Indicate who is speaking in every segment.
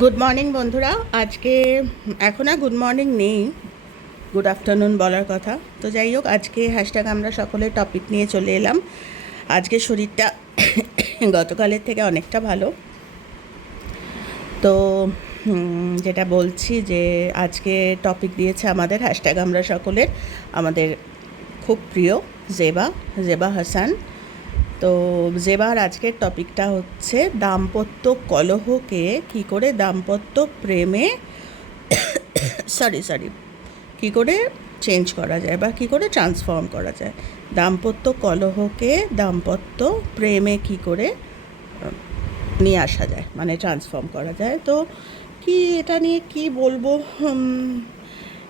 Speaker 1: Good morning বন্ধুরা। আজকে এখন আর গুড মর্নিং নেই। গুড আফটারনুন বলার কথা। তো যাই হোক, আজকে হ্যাশট্যাগ আমরা সকলে টপিক নিয়ে চলে এলাম। আজকে শরীরটা গতকালের থেকে অনেকটা ভালো। তো যেটা বলছি যে, আজকে টপিক দিয়েছে আমাদের হ্যাশট্যাগ আমরা সকলের। আমাদের খুব প্রিয় জেবা জেবা হাসান। তো যেবার আজকের টপিকটা হচ্ছে দাম্পত্য কলহকে কি করে দাম্পত্য প্রেমে সরি সরি, কি করে চেঞ্জ করা যায় বা কি করে ট্রান্সফর্ম করা যায়? দাম্পত্য কলহকে দাম্পত্য প্রেমে কি করে নিয়ে আসা যায় মানে ট্রান্সফর্ম করা যায়? তো কি এটা নিয়ে কি বলব?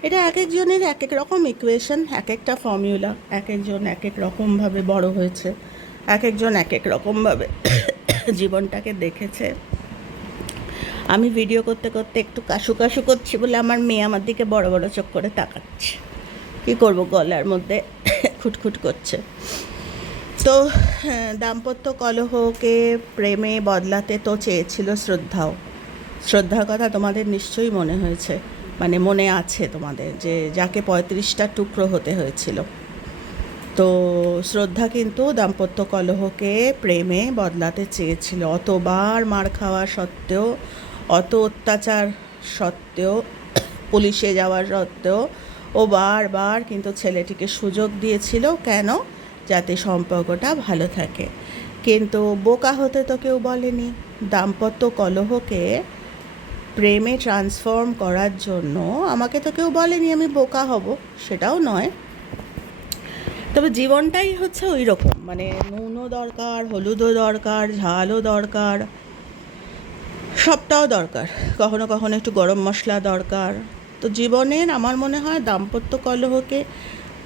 Speaker 1: এটা এক একজনের এক এক রকম ইকুয়েশন এক একটা ফর্মুলা এক একজন এক এক রকমভাবে বড় হয়েছে। এক একজন এক এক রকমভাবে জীবনটাকে দেখেছে। আমি ভিডিও করতে করতে একটু কাশু কাশু করছি বলে আমার মেয়ে আমার দিকে বড় বড় চোখ করে তাকাচ্ছে। কী করব গলার মধ্যে খুটখুট করছে। তো হ্যাঁ, দাম্পত্য কলহকে প্রেমে বদলাতে তো চেয়েছিল শ্রদ্ধাও। শ্রদ্ধার কথা তোমাদের নিশ্চয়ই মনে হয়েছে। মানে মনে আছে তোমাদের যে যাকে পঁয়ত্রিশটা টুকরো হতে হয়েছিল। তো শ্রদ্ধা কিন্তু দাম্পত্য কলহকে প্রেমে বদলাতে চেয়েছিল। অতবার মার খাওয়া সত্ত্বেও, অত অত্যাচার সত্ত্বেও, পুলিশে যাওয়া সত্ত্বেও ও বারবার কিন্তু ছেলেটিকে সুযোগ দিয়েছিল কেন? যাতে সম্পর্কটা ভালো থাকে। কিন্তু বোকা হতে তো কেউ বলেনি, দাম্পত্য কলহকে প্রেমে ট্রান্সফর্ম করার জন্য আমাকে তো কেউ বলেনি আমি বোকা হব, সেটাও নয়। তবে জীবনটাই হচ্ছে ওই রকম মানে নুনও দরকার, হলুদও দরকার, ঝালও দরকার, সবটাও দরকার। কখনো কখনো একটু গরম মশলা দরকার। তো জীবনের আমার মনে হয় দাম্পত্য কলহকে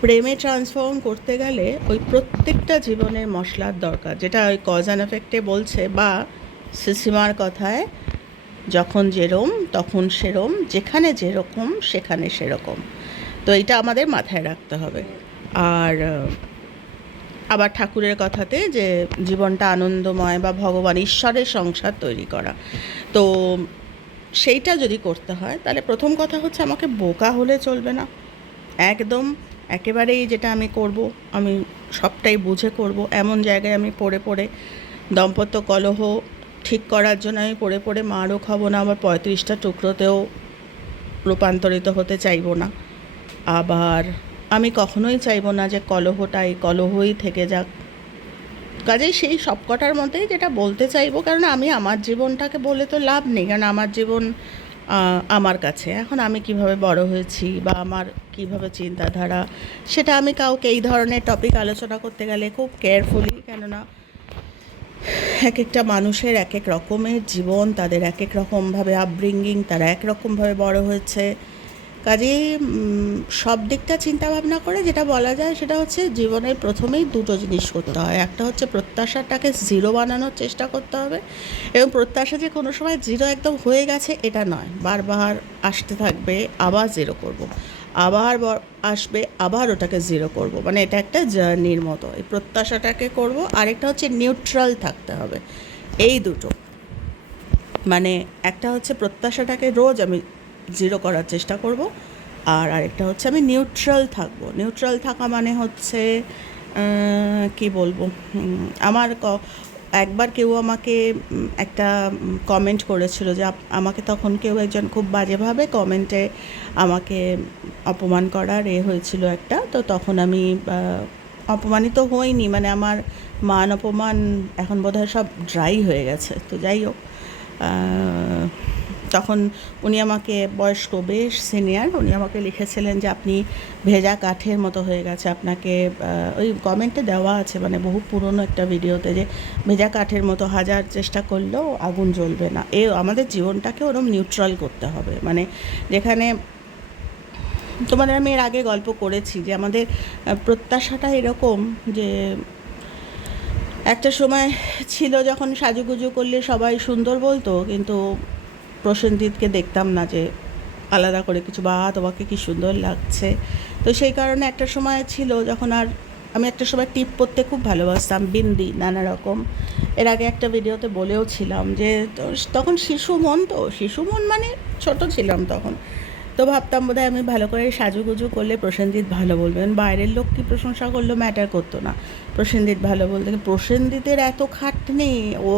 Speaker 1: প্রেমে ট্রান্সফর্ম করতে গেলে ওই প্রত্যেকটা জীবনের মশলার দরকার। যেটা ওই কজ অ্যান্ড এফেক্টে বলছে বা সিসিমার কথায়, যখন যেরম, তখন সেরম, যেখানে যেরকম, সেখানে সেরকম। তো এটা আমাদের মাথায় রাখতে হবে। আর আবার ঠাকুরের কথাতে যে জীবনটা আনন্দময় বা ভগবান ঈশ্বরের সংসার তৈরি করা। তো সেইটা যদি করতে হয়, তাহলে প্রথম কথা হচ্ছে আমাকে বোকা হলে চলবে না। একদম একেবারেই যেটা আমি করব, আমি সবটাই বুঝে করব। এমন জায়গায় আমি পড়ে পড়ে দম্পত্য কলহ ঠিক করার জন্য আমি পড়ে পড়ে মারও খাব না, আবার পঁয়ত্রিশটা টুকরোতেও রূপান্তরিত হতে চাইব না। আবার আমি কখনোই চাইব না যে কলহটা এই কলহই থেকে যাক। কাজেই সেই সবকটার মধ্যেই যেটা বলতে চাইব, কারণ আমি আমার জীবনটাকে বলে তো লাভ নেই, কারণ আমার জীবন আমার কাছে। এখন আমি কীভাবে বড় হয়েছি বা আমার কীভাবে চিন্তাধারা, সেটা আমি কাউকে এই ধরনের টপিক আলোচনা করতে গেলে খুব কেয়ারফুলি কেননা এক একটা মানুষের এক এক রকমের জীবন, তাদের এক এক রকমভাবে আপব্রিঙ্গিং তারা এক রকমভাবে বড় হয়েছে। উম, সব দিকটা চিন্তা ভাবনা করে যেটা বলা যায় সেটা হচ্ছে জীবনের প্রথমেই দুটো জিনিস করতে হয়। একটা হচ্ছে প্রত্যাশাটাকে জিরো বানানোর চেষ্টা করতে হবে এবং প্রত্যাশা যে কোনো সময় জিরো একদম হয়ে গেছে এটা নয়। বারবার আসতে থাকবে আবার জিরো করব। আবার আসবে আবার ওটাকে জিরো করব। মানে এটা একটা জার্নির মতো। এই প্রত্যাশাটাকে করব। আরেকটা হচ্ছে নিউট্রাল থাকতে হবে। এই দুটো। মানে একটা হচ্ছে প্রত্যাশাটাকে রোজ আমি জিরো করার চেষ্টা করব। আর আরেকটা হচ্ছে আমি নিউট্রাল থাকব। নিউট্রাল থাকা মানে হচ্ছে কি বলব? আমার একবার কেউ আমাকে একটা কমেন্ট করেছিল যে আমাকে তখন কেউ একজন খুব বাজেভাবে কমেন্টে আমাকে অপমান করার এ হয়েছিল একটা। তো তখন আমি অপমানিত হইনি। মানে আমার মান অপমান এখন বোধহয় সব ড্রাই হয়ে গেছে। তো যাই হোক তখন উনি আমাকে বয়স্ক, বেশ সিনিয়র উনি আমাকে লিখেছিলেন যে আপনি ভেজা কাঠের মতো হয়ে গেছে। আপনাকে ওই কমেন্টে দেওয়া আছে মানে বহু পুরনো একটা ভিডিওতে যে ভেজা কাঠের মতো হাজার চেষ্টা করলেও আগুন জ্বলবে না। এ, আমাদের জীবনটাকে ওরম নিউট্রাল করতে হবে। মানে যেখানে তোমাদের আমি এর আগে গল্প করেছি যে আমাদের প্রত্যাশাটা এরকম যে একটা সময় ছিল যখন সাজুগুজু করলে সবাই সুন্দর বলতো, কিন্তু প্রসেনজিৎকে দেখতাম না যে আলাদা করে কিছু, বা তোমাকে কি সুন্দর লাগছে? তো সেই কারণে একটা সময় ছিল যখন আর আমি একটা সময় টিপ পরতে খুব ভালোবাসতাম, বিন্দি, নানা রকম। এর আগে একটা ভিডিওতে বলেও ছিলাম যে তখন শিশু মন তো, শিশু মন মানে ছোট ছিলাম তখন। তো ভাবতাম বোধহয় আমি ভালো করে সাজুগুজু করলে প্রসেনজিৎ ভালো বলবেন বাইরের লোক কি প্রশংসা করলেও ম্যাটার করতো না। প্রসেনজিৎ ভালো বলতে প্রসেনজিতের এত খাটনি, ও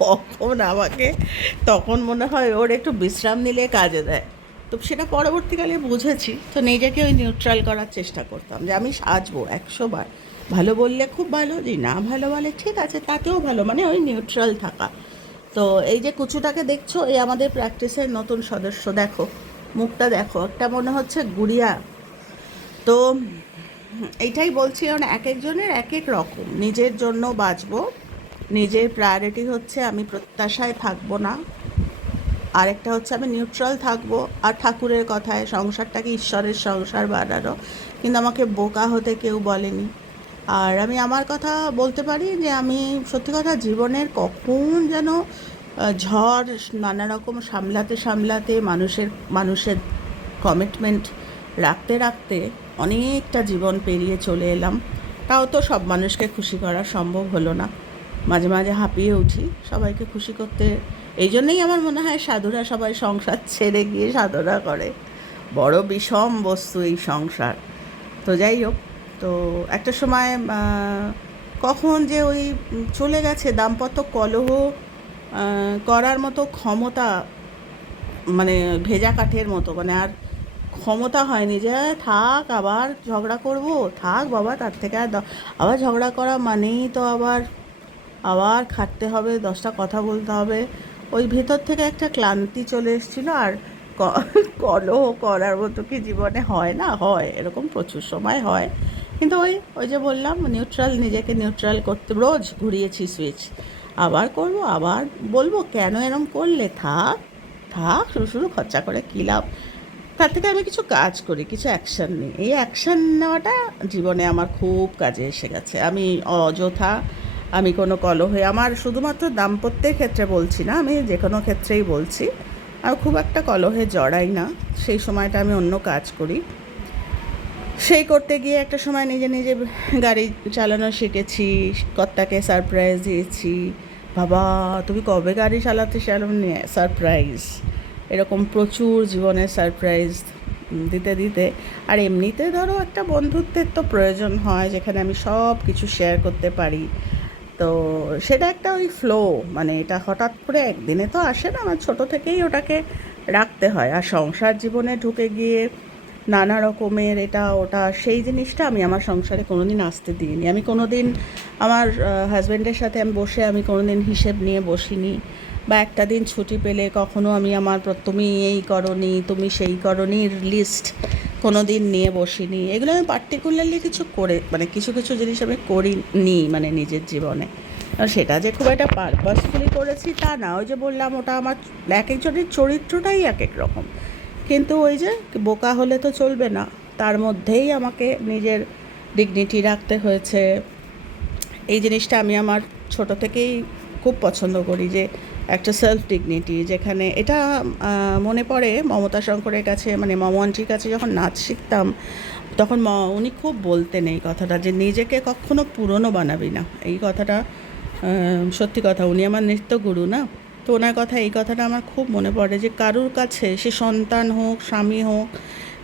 Speaker 1: কখন আমাকে তখন মনে হয় ওর একটু বিশ্রাম নিলে কাজে দেয়। তো সেটা পরবর্তীকালে বুঝেছি। তো নিজেকে ওই নিউট্রাল করার চেষ্টা করতাম যে আমি সাজবো একশো বার। ভালো বললে খুব ভালো, যে না ভালো বলে ঠিক আছে, তাতেও ভালো। মানে ওই নিউট্রাল থাকা। তো এই যে কুচুটাকে দেখছ, এই আমাদের প্র্যাকটিসের নতুন সদস্য, দেখো। মুখটা দেখো, একটা মনে হচ্ছে গুড়িয়া। তো এইটাই বলছি, কারণ এক একজনের এক এক রকম। নিজের জন্য বাঁচবো, নিজের প্রায়োরিটি হচ্ছে আমি প্রত্যাশায় থাকব না। আরেকটা হচ্ছে আমি নিউট্রাল থাকব, আর ঠাকুরের কথায়, সংসারটাকে ঈশ্বরের সংসার বানানো। কিন্তু আমাকে বোকা হতে কেউ বলেনি। আর আমি আমার কথা বলতে পারি যে আমি সত্যি কথা জীবনের কখন যেন ঝড় নানা রকম সামলাতে সামলাতে মানুষের মানুষের কমিটমেন্ট রাখতে রাখতে অনেকটা জীবন পেরিয়ে চলে এলাম। তাও তো সব মানুষকে খুশি করা সম্ভব হলো না। মাঝে মাঝে হাঁপিয়ে উঠি সবাইকে খুশি করতে। এই জন্যই আমার মনে হয় সাধুরা সবাই সংসার ছেড়ে গিয়ে সাধনা করে। বড় বিষম বস্তু এই সংসার। তো যাই হোক, তো একটা সময় কখন যে ওই চলে গেছে দাম্পত্য কলহ করার মতো ক্ষমতা মানে ভেজা কাঠের মতো মানে আর ক্ষমতা হয়নি যে থাক, আবার ঝগড়া করব, থাক বাবা, তার থেকে আর আবার ঝগড়া করা মানেই তো আবার আবার খাটতে হবে, দশটা কথা বলতে হবে। ওই ভেতর থেকে একটা ক্লান্তি চলে এসেছিল, আর কলহ করার মতো কি জীবনে হয় না? হয়, এরকম প্রচুর সময় হয়। কিন্তু ওই ওই যে বললাম নিউট্রাল নিজেকে নিউট্রাল করতে, রোজ ঘুরিয়েছি সুইচ আবার করব, আবার বলব, কেন এরম করলে? থাক থাক শুধু শুধু খরচা করে কী লাভ? তার থেকে আমি কিছু কাজ করি, কিছু অ্যাকশন নিই। এই অ্যাকশন নেওয়াটা জীবনে আমার খুব কাজে এসে গেছে। আমি অযথা, আমি কোনো কলহে, আমার শুধুমাত্র দাম্পত্যের ক্ষেত্রে বলছি না, আমি যে কোনো ক্ষেত্রেই বলছি, আর খুব একটা কলহে জড়াই না। সেই সময়টা আমি অন্য কাজ করি। সেই করতে গিয়ে একটা সময় নিজে নিজে গাড়ি চালানো শিখেছি, কর্তাকে সারপ্রাইজ দিয়েছি বাবা, তুমি কবে গাড়ি চালাতে চালানো সারপ্রাইজ এরকম প্রচুর জীবনে সারপ্রাইজ দিতে দিতে। আর এমনিতে ধরো একটা বন্ধুত্বের তো প্রয়োজন হয়, যেখানে আমি সব কিছু শেয়ার করতে পারি। তো সেটা একটা ওই ফ্লো মানে এটা হঠাৎ করে একদিনে তো আসে না, আমার ছোটো থেকেই ওটাকে রাখতে হয়। আর সংসার জীবনে ঢুকে গিয়ে নানা রকমের এটা, ওটা, সেই জিনিসটা আমি আমার সংসারে কোনো দিন আসতে দিইনি। আমি কোনো দিন আমার হাজব্যান্ডের সাথে আমি বসে আমি কোনো দিন হিসেব নিয়ে বসিনি। বা একটা দিন ছুটি পেলে কখনো আমি আমার তুমি এই করনি, তুমি সেই করনির লিস্ট কোনো দিন নিয়ে বসিনি। এগুলো আমি পার্টিকুলারলি কিছু করে মানে কিছু কিছু জিনিস আমি করিনি মানে নিজের জীবনে। সেটা যে খুব একটা পারপাসফুলি করেছি তা না। ওই যে বললাম, ওটা আমার, এক একজনের চরিত্রটাই এক এক রকম। কিন্তু ওই যে বোকা হলে তো চলবে না। তার মধ্যেই আমাকে নিজের ডিগনিটি রাখতে হয়েছে। এই জিনিসটা আমি আমার ছোট থেকেই খুব পছন্দ করি যে একটা সেলফ ডিগনিটি যেখানে এটা মনে পড়ে মমতা শঙ্করের কাছে মানে মমন্ত্রীর কাছে যখন নাচ শিখতাম, তখন ম, উনি খুব বলতেন এই কথাটা যে নিজেকে কখনো পুরনো বানাবি না। এই কথাটা সত্যি কথা, উনি আমার নৃত্যগুরু না? তো ওনার কথা, এই কথাটা আমার খুব মনে পড়ে যে কারুর কাছে, সে সন্তান হোক, স্বামী হোক,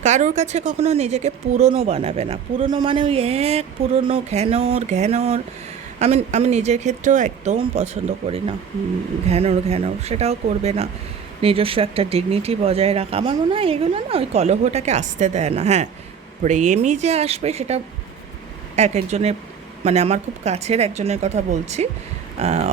Speaker 1: কারোর কাছে কখনো নিজেকে পুরনো বানাবে না। পুরনো মানে ওই এক পুরনো ঘ্যানর ঘ্যানর। আমি আমি নিজের ক্ষেত্রেও একদম পছন্দ করি না। ঘ্যানর ঘ্যানর, সেটাও করবে না। নিজস্ব একটা ডিগনিটি বজায় রাখা। আমার মনে হয় এগুলো না ওই কলহটাকে আসতে দেয় না। হ্যাঁ প্রেমই যে আসবে সেটা এক একজনের মানে আমার খুব কাছের একজনের কথা বলছি।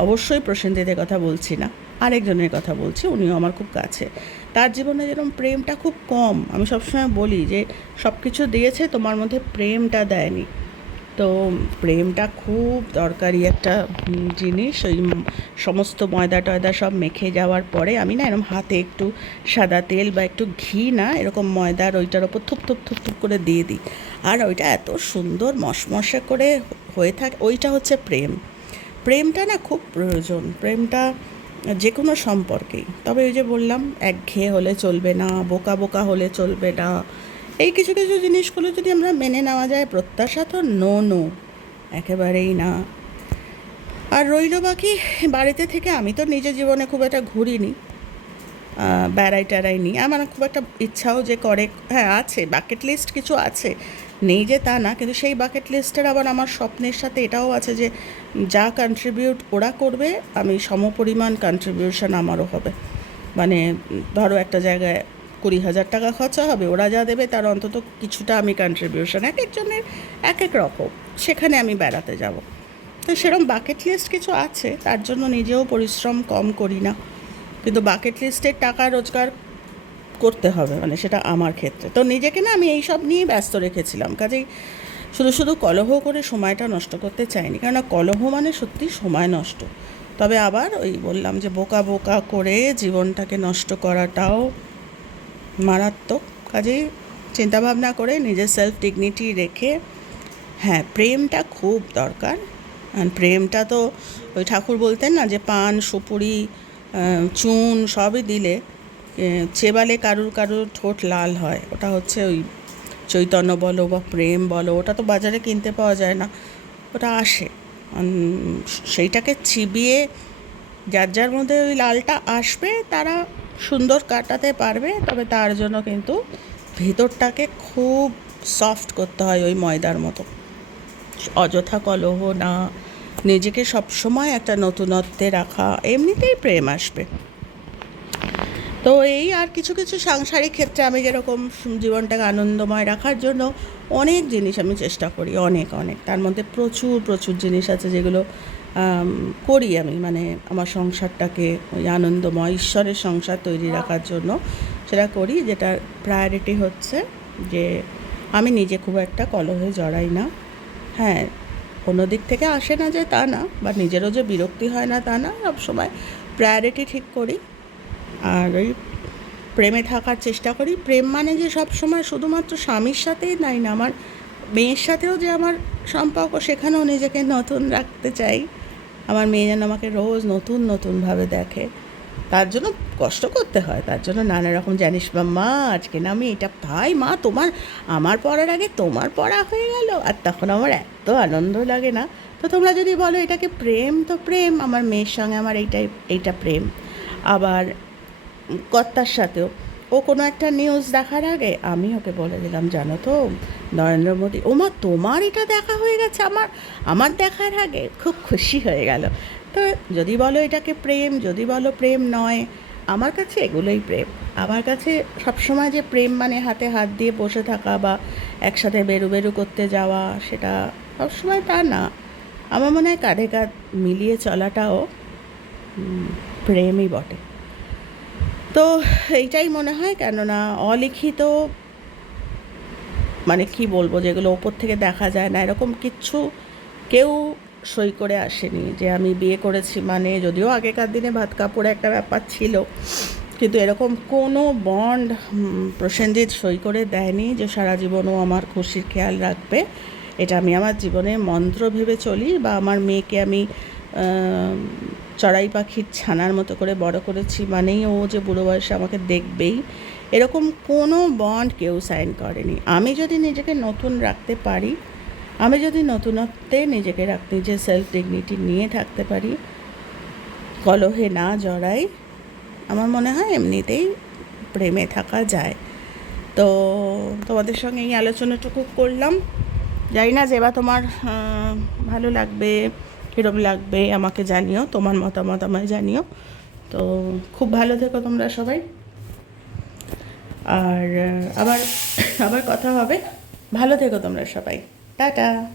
Speaker 1: অবশ্যই প্রসেনজিতের কথা বলছি না। আরেকজনের কথা বলছি, উনিও আমার খুব কাছে। তার জীবনে যেরকম প্রেমটা খুব কম, আমি সবসময় বলি যে সব কিছু দিয়েছে, তোমার মধ্যে প্রেমটা দেয়নি। তো প্রেমটা খুব দরকারি একটা জিনিস, ওই সমস্ত ময়দা টয়দা সব মেখে যাওয়ার পরে আমি না এরকম হাতে একটু সাদা তেল বা একটু ঘি না, এরকম ময়দার ওইটার ওপর থুপ থুপ থুপ থুপ করে দিয়ে দিই। আর ওইটা এত সুন্দর মশমশে করে হয়ে থাকে, ওইটা হচ্ছে প্রেম। প্রেমটা না খুব প্রয়োজন, প্রেমটা যে কোনো সম্পর্কেই। তবে ওই যে বললাম, একঘেয়ে হলে চলবে না, বোকা বোকা হলে চলবে না। এই কিছু কিছু জিনিসগুলো যদি আমরা মেনে নেওয়া যায়, প্রত্যাশা তো নো নো, একেবারেই না। আর রইল বাকি, বাড়িতে থেকে আমি তো নিজের জীবনে খুব একটা ঘুরিনি বেড়াই টেড়াই নি। আমার খুব একটা ইচ্ছাও যে করে হ্যাঁ আছে বাকেট লিস্ট কিছু আছে। নেই যে তা না, কিন্তু সেই বাকেট লিস্টের আবার আমার স্বপ্নের সাথে এটাও আছে যে যা কন্ট্রিবিউট ওরা করবে, আমি সমপরিমাণ কন্ট্রিবিউশন আমারও হবে। মানে ধরো একটা জায়গায় কুড়ি হাজার টাকা খরচা হবে, ওরা যা দেবে তার অন্তত কিছুটা আমি কন্ট্রিবিউশন এক একজনের এক এক রকম, সেখানে আমি বেড়াতে যাব। তো সেরকম বাকেট লিস্ট কিছু আছে, তার জন্য নিজেও পরিশ্রম কম করি না। কিন্তু বাকেট লিস্টের টাকা রোজগার করতে হবে মানে সেটা আমার ক্ষেত্রে। তো নিজেকে না আমি এইসব নিয়ে ব্যস্ত রেখেছিলাম। কাজেই শুধু শুধু কলহ করে সময়টা নষ্ট করতে চাইনি। কেননা কলহ মানে সত্যি সময় নষ্ট। তবে আবার ওই বললাম যে বোকা বোকা করে জীবনটাকে নষ্ট করাটাও মারাত্মক। কাজেই চিন্তাভাবনা করে নিজের সেলফ ডিগনিটি রেখে হ্যাঁ প্রেমটা খুব দরকার। প্রেমটা তো ওই ঠাকুর বলতেন না যে পান, সুপুরি চুন সবই দিলে চেবালে কারুর কারুর ঠোঁট লাল হয়। ওটা হচ্ছে ওই চৈতন্য বলো বা প্রেম বলো, ওটা তো বাজারে কিনতে পাওয়া যায় না। ওটা আসে। সেইটাকে চিবিয়ে যার যার মধ্যে ওই লালটা আসবে, তারা সুন্দর কাটাতে পারবে। তবে তার জন্য কিন্তু ভেতরটাকে খুব সফট করতে হয় ওই ময়দার মতো। অযথা কলহ না, নিজেকে সবসময় একটা নতুনত্বে রাখা, এমনিতেই প্রেম আসবে। তো এই আর কিছু কিছু সাংসারিক ক্ষেত্রে আমি যেরকম জীবনটাকে আনন্দময় রাখার জন্য অনেক জিনিস আমি চেষ্টা করি, অনেক অনেক। তার মধ্যে প্রচুর প্রচুর জিনিস আছে যেগুলো করি আমি। মানে আমার সংসারটাকে ওই আনন্দময়, ঈশ্বরের সংসার তৈরি রাখার জন্য সেটা করি। যেটা প্রায়োরিটি হচ্ছে যে আমি নিজে খুব একটা কলহে জড়াই না। হ্যাঁ কোনো দিক থেকে আসে না যে তা না, বা নিজেরও যে বিরক্তি হয় না তা না, সবসময় প্রায়োরিটি ঠিক করি। আর ওই প্রেমে থাকার চেষ্টা করি। প্রেম মানে যে সব সময় শুধুমাত্র স্বামীর সাথেই নাই না, আমার মেয়ের সাথেও যে আমার সম্পর্ক, সেখানেও নিজেকে নতুন রাখতে চাই। আমার মেয়ে যেন আমাকে রোজ নতুন, নতুনভাবে দেখে। তার জন্য কষ্ট করতে হয়, তার জন্য নানা রকম জানিস, মা, আজকে না আমি এটা ভাই মা, তোমার, আমার পড়ার আগে তোমার পড়া হয়ে গেল। আর তখন আমার এত আনন্দ লাগে না। তো তোমরা যদি বলো এটাকে প্রেম, তো প্রেম, আমার মেয়ের সঙ্গে আমার এইটাই, এইটা প্রেম। আবার কর্তার সাথেও। ও কোনো একটা নিউজ দেখার আগে আমি ওকে বলে দিলাম, জানো তো, নরেন্দ্র মোদী ও মা তোমার এটা দেখা হয়ে গেছে আমার? আমার দেখার আগে খুব খুশি হয়ে গেল। তো যদি বলো এটাকে প্রেম, যদি বলো প্রেম নয়, আমার কাছে এগুলোই প্রেম। আমার কাছে সবসময় যে প্রেম মানে হাতে হাত দিয়ে বসে থাকা বা একসাথে বেরু বেরু করতে যাওয়া, সেটা সবসময় তা না। আমার মনে হয় কাঁধে কাঁধ মিলিয়ে চলাটাও প্রেমই বটে। তো এইটাই মনে হয়, কেননা অলিখিত মানে কি বলব যেগুলো ওপর থেকে দেখা যায় না। এরকম কিচ্ছু কেউ সই করে আসেনি যে আমি বিয়ে করেছি মানে যদিও আগেকার দিনে ভাত কাপড়ে একটা ব্যাপার ছিল, কিন্তু এরকম কোনো বন্ড প্রসেনজিৎ সই করে দেয়নি যে সারা জীবনও আমার খুশির খেয়াল রাখবে। এটা আমি আমার জীবনের মন্ত্র ভেবে চলি বা আমার মেয়েকে আমি চড়াই পাখির ছানার মতো করে বড় করেছি, মানেই ও যে বুড়ো বয়সে আমাকে দেখবেই। এরকম কোনো বন্ড কেউ সাইন করেনি। আমি যদি নিজেকে নতুন রাখতে পারি, আমি যদি নতুনত্বে নিজেকে রাখতে, নিজের সেলফ ডিগনিটি নিয়ে থাকতে পারি, কলহে না জড়াই, আমার মনে হয় এমনিতেই প্রেমে থাকা যায়। তো তোমাদের সঙ্গে এই আলোচনাটুকু করলাম। জানি না যে এবার তোমার ভালো লাগবে। কীরকম লাগবে আমাকে জানিও, তোমার মতামত আমায় জানিও। তো খুব ভালো থেকো তোমরা সবাই। আর, আবার আবার কথা হবে। ভালো থেকো তোমরা সবাই। টাটা।